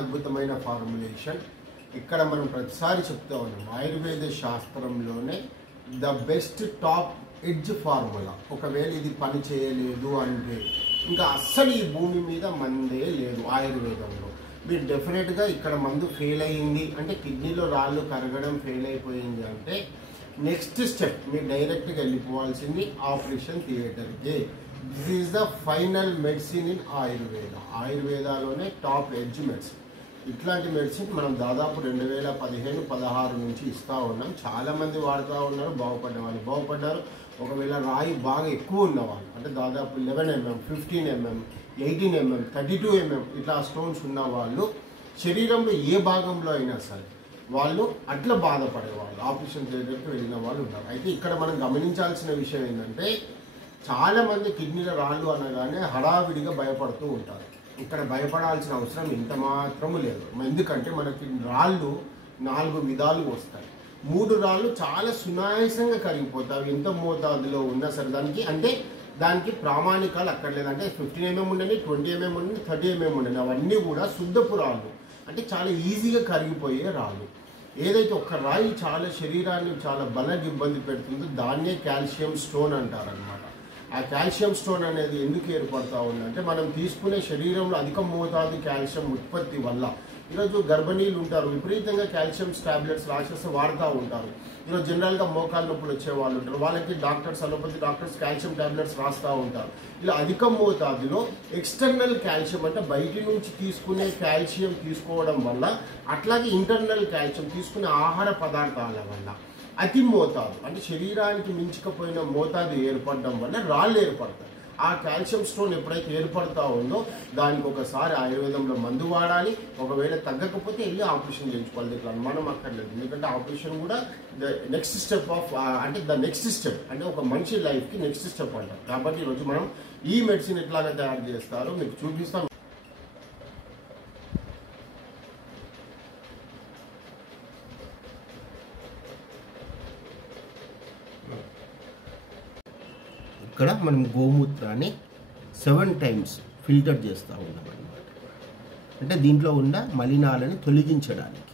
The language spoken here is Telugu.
అద్భుతమైన ఫార్ములేషన్. ఇక్కడ మనం ప్రతిసారి చెప్తా ఉన్నాం, ఆయుర్వేద శాస్త్రంలోనే the best top edge formula. ఒకవేళ ఇది పని చేయలేదు అంటే ఇంకా అస్సలు ఈ భూమి మీద మందే లేదు ఆయుర్వేదంలో. మీరు డెఫినెట్గా ఇక్కడ మందు ఫెయిల్ అయ్యింది అంటే, కిడ్నీలో రాళ్ళు కరగడం ఫెయిల్ అయిపోయింది అంటే నెక్స్ట్ స్టెప్ మీరు డైరెక్ట్గా వెళ్ళిపోవాల్సింది ఆపరేషన్ థియేటర్కి. This is the final medicine in Ayurveda. ఆయుర్వేదాలోనే టాప్ ఎడ్జ్ మెడిసిన్. ఇట్లాంటి మెడిసిన్ మనం దాదాపు 2015-16 నుంచి ఇస్తూ ఉన్నాం. చాలామంది వాడుతూ ఉన్నారు, బాగుపడ్డారు. ఒకవేళ రాయి బాగా ఎక్కువ ఉన్నవాళ్ళు అంటే దాదాపు 11 mm, 15 mm, 18 mm, 32 mm ఇట్లా స్టోన్స్ ఉన్న వాళ్ళు శరీరంలో ఏ భాగంలో అయినా సరే వాళ్ళు అట్లా బాధపడేవాళ్ళు ఆపరేషన్ థియేటర్కి వెళ్ళిన వాళ్ళు ఉన్నారు. అయితే ఇక్కడ మనం గమనించాల్సిన విషయం ఏంటంటే, చాలామంది కిడ్నీల రాళ్ళు అనగానే హడావిడిగా భయపడుతూ ఉంటారు. ఇక్కడ భయపడాల్సిన అవసరం ఇంత మాత్రము లేదు. ఎందుకంటే మనకి రాళ్ళు 4 విధాలు వస్తాయి. 3 రాళ్ళు చాలా సునాయాసంగా కరిగిపోతాయి. ఎంత మోతాదులో ఉన్నా సరే దానికి ప్రామాణికాలు అక్కర్లేదు. అంటే 15 mm ఉండని, 20 mm ఉండని, 30 mm ఉండని, అవన్నీ కూడా శుద్ధపు రాళ్ళు. అంటే చాలా ఈజీగా కరిగిపోయే రాళ్ళు. ఏదైతే ఒక రాయి చాలా శరీరాన్ని చాలా బలంగా ఇబ్బంది పెడుతుందో దాన్నే కాల్షియం స్టోన్ అంటారనమాట. ఆ కాల్షియం స్టోన్ అనేది ఎందుకు ఏర్పడుతూ ఉందంటే, మనం తీసుకునే శరీరంలో అధిక మోతాదు కాల్షియం ఉత్పత్తి వల్ల. ఈరోజు గర్భిణీలు ఉంటారు, విపరీతంగా కాల్షియం టాబ్లెట్స్ రాసేసి వాడుతూ ఉంటారు. ఈరోజు జనరల్గా మోకాలు నొప్పులు వచ్చే వాళ్ళు ఉంటారు, వాళ్ళకి అలోపతి డాక్టర్స్ కాల్షియం టాబ్లెట్స్ రాస్తూ ఉంటారు. ఇలా అధిక మోతాదులో ఎక్స్టర్నల్ కాల్షియం అంటే బయటి నుంచి తీసుకునే కాల్షియం తీసుకోవడం వల్ల, అట్లాగే ఇంటర్నల్ కాల్షియం తీసుకునే ఆహార పదార్థాల వల్ల అతి మోతాదు అంటే శరీరానికి మించకపోయిన మోతాదు ఏర్పడడం వల్ల రాళ్ళు ఏర్పడతాయి. ఆ కాల్షియం స్టోన్ ఎప్పుడైతే ఏర్పడతా ఉందో దానికి ఒకసారి ఆయుర్వేదంలో మందు వాడాలి. ఒకవేళ తగ్గకపోతే వెళ్ళి ఆపరేషన్ చేయించుకోవాలి. ఇట్లా మనం అక్కర్లేదు. ఎందుకంటే ఆపరేషన్ కూడా ద నెక్స్ట్ స్టెప్ అంటే ఒక మనిషి లైఫ్కి నెక్స్ట్ స్టెప్ అంటారు. కాబట్టి ఈరోజు మనం ఈ మెడిసిన్ ఎట్లాగా తయారు చేస్తారో మీకు చూపిస్తాం. ఇక్కడ మనం గోమూత్రాన్ని 7 times ఫిల్టర్ చేస్తూ ఉన్నాం అన్నమాట. అంటే దీంట్లో ఉన్న మలినాలను తొలగించడానికి.